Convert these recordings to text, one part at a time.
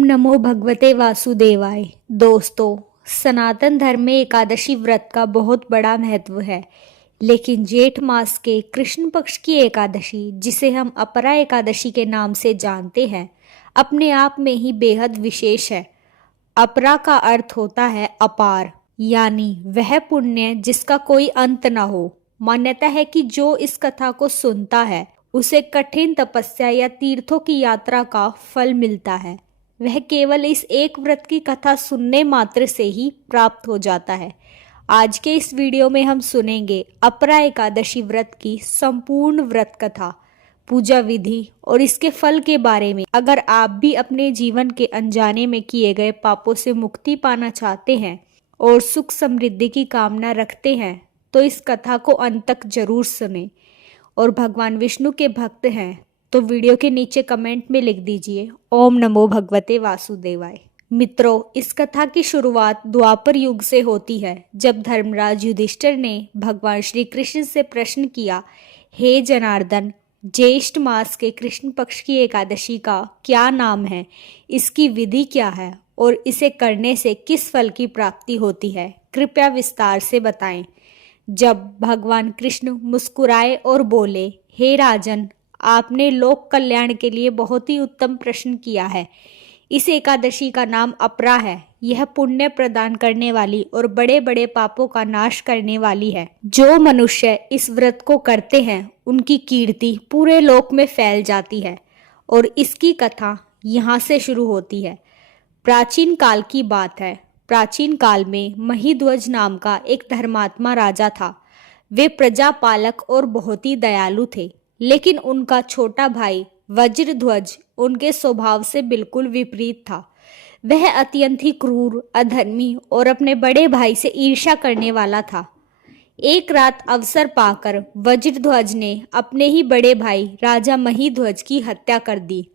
ओम नमो भगवते वासुदेवाय। दोस्तों, सनातन धर्म में एकादशी व्रत का बहुत बड़ा महत्व है। लेकिन जेठ मास के कृष्ण पक्ष की एकादशी, जिसे हम अपरा एकादशी के नाम से जानते हैं, अपने आप में ही बेहद विशेष है। अपरा का अर्थ होता है अपार, यानी वह पुण्य जिसका कोई अंत न हो। मान्यता है कि जो इस कथा को सुनता है उसे कठिन तपस्या या तीर्थों की यात्रा का फल मिलता है। वह केवल इस एक व्रत की कथा सुनने मात्र से ही प्राप्त हो जाता है। आज के इस वीडियो में हम सुनेंगे अपरा एकादशी व्रत की संपूर्ण व्रत कथा, पूजा विधि और इसके फल के बारे में। अगर आप भी अपने जीवन के अनजाने में किए गए पापों से मुक्ति पाना चाहते हैं और सुख समृद्धि की कामना रखते हैं तो इस कथा को अंत तक जरूर सुनें। और भगवान विष्णु के भक्त हैं तो वीडियो के नीचे कमेंट में लिख दीजिए ओम नमो भगवते वासुदेवाय। मित्रों, इस कथा की शुरुआत द्वापर युग से होती है, जब धर्मराज युधिष्ठिर ने भगवान श्री कृष्ण से प्रश्न किया, हे जनार्दन, ज्येष्ठ मास के कृष्ण पक्ष की एकादशी का क्या नाम है, इसकी विधि क्या है और इसे करने से किस फल की प्राप्ति होती है, कृपया विस्तार से बताएं। जब भगवान कृष्ण मुस्कुराए और बोले, हे राजन, आपने लोक कल्याण के लिए बहुत ही उत्तम प्रश्न किया है। इस एकादशी का नाम अपरा है। यह पुण्य प्रदान करने वाली और बड़े बड़े पापों का नाश करने वाली है। जो मनुष्य इस व्रत को करते हैं उनकी कीर्ति पूरे लोक में फैल जाती है। और इसकी कथा यहाँ से शुरू होती है। प्राचीन काल की बात है। प्राचीन काल में महिध्वज नाम का एक धर्मात्मा राजा था। वे प्रजापालक और बहुत ही दयालु थे, लेकिन उनका छोटा भाई वज्रध्वज उनके स्वभाव से बिल्कुल विपरीत था। वह अत्यंत ही क्रूर, अधर्मी और अपने बड़े भाई से ईर्ष्या करने वाला था। एक रात अवसर पाकर वज्रध्वज ने अपने ही बड़े भाई राजा महिध्वज की हत्या कर दी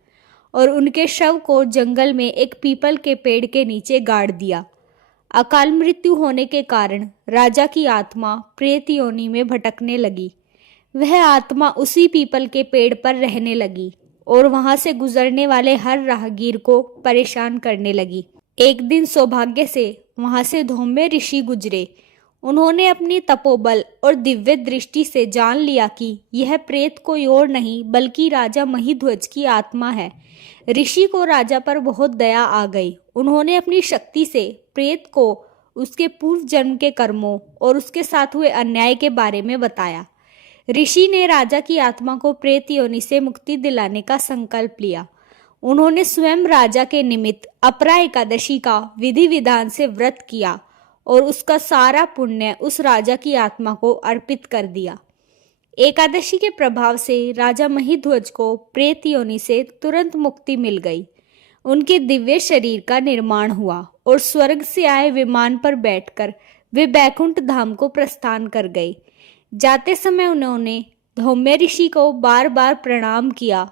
और उनके शव को जंगल में एक पीपल के पेड़ के नीचे गाड़ दिया। अकाल मृत्यु होने के कारण राजा की आत्मा प्रेत योनि में भटकने लगी। वह आत्मा उसी पीपल के पेड़ पर रहने लगी और वहां से गुजरने वाले हर राहगीर को परेशान करने लगी। एक दिन सौभाग्य से वहां से धौम्य ऋषि गुजरे। उन्होंने अपनी तपोबल और दिव्य दृष्टि से जान लिया कि यह प्रेत कोई और नहीं बल्कि राजा महिध्वज की आत्मा है। ऋषि को राजा पर बहुत दया आ गई। उन्होंने अपनी शक्ति से प्रेत को उसके पूर्व जन्म के कर्मों और उसके साथ हुए अन्याय के बारे में बताया। ऋषि ने राजा की आत्मा को प्रेत योनि से मुक्ति दिलाने का संकल्प लिया। उन्होंने स्वयं राजा के निमित्त अपरा एकादशी का विधि विधान से व्रत किया और उसका सारा पुण्य उस राजा की आत्मा को अर्पित कर दिया। एकादशी के प्रभाव से राजा महिध्वज को प्रेत योनि से तुरंत मुक्ति मिल गई। उनके दिव्य शरीर का निर्माण हुआ और स्वर्ग से आए विमान पर बैठकर वे बैकुंठ धाम को प्रस्थान कर गए। जाते समय उन्होंने धौम्य ऋषि को बार बार प्रणाम किया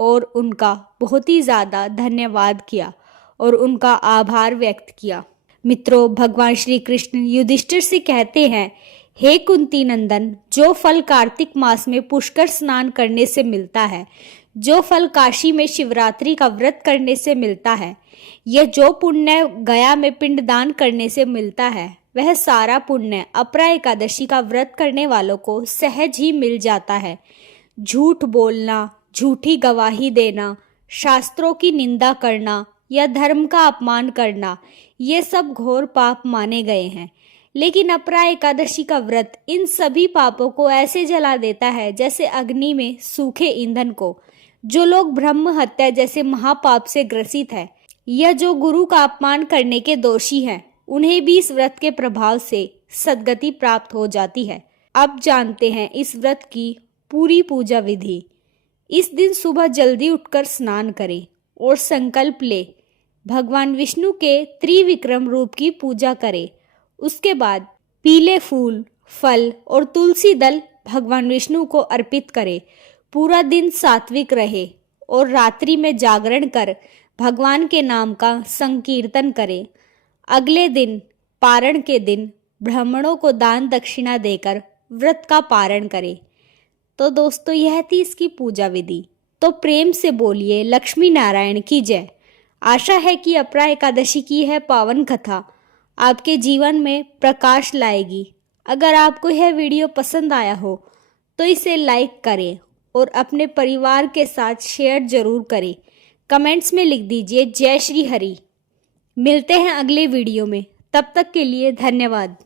और उनका बहुत ही ज्यादा धन्यवाद किया और उनका आभार व्यक्त किया। मित्रों, भगवान श्री कृष्ण युधिष्ठिर से कहते हैं, हे कुंती नंदन, जो फल कार्तिक मास में पुष्कर स्नान करने से मिलता है, जो फल काशी में शिवरात्रि का व्रत करने से मिलता है, यह जो पुण्य गया में पिंडदान करने से मिलता है, वह सारा पुण्य अपरा एकादशी का व्रत करने वालों को सहज ही मिल जाता है। झूठ बोलना, झूठी गवाही देना, शास्त्रों की निंदा करना या धर्म का अपमान करना, ये सब घोर पाप माने गए हैं। लेकिन अपरा एकादशी का व्रत इन सभी पापों को ऐसे जला देता है जैसे अग्नि में सूखे ईंधन को। जो लोग ब्रह्म हत्या जैसे महापाप से ग्रसित है या जो गुरु का अपमान करने के दोषी हैं, उन्हें भी इस व्रत के प्रभाव से सद्गति प्राप्त हो जाती है। अब जानते हैं इस व्रत की पूरी पूजा विधि। इस दिन सुबह जल्दी उठकर स्नान करें और संकल्प ले भगवान विष्णु के त्रिविक्रम रूप की पूजा करें। उसके बाद पीले फूल, फल और तुलसी दल भगवान विष्णु को अर्पित करें। पूरा दिन सात्विक रहे और रात्रि में जागरण कर भगवान के नाम का संकीर्तन करें। अगले दिन पारण के दिन ब्राह्मणों को दान दक्षिणा देकर व्रत का पारण करें। तो दोस्तों, यह थी इसकी पूजा विधि। तो प्रेम से बोलिए लक्ष्मी नारायण की जय। आशा है कि अपरा एकादशी की यह पावन कथा आपके जीवन में प्रकाश लाएगी। अगर आपको यह वीडियो पसंद आया हो तो इसे लाइक करें और अपने परिवार के साथ शेयर जरूर करें। कमेंट्स में लिख दीजिए जय श्री हरि। मिलते हैं अगले वीडियो में, तब तक के लिए धन्यवाद।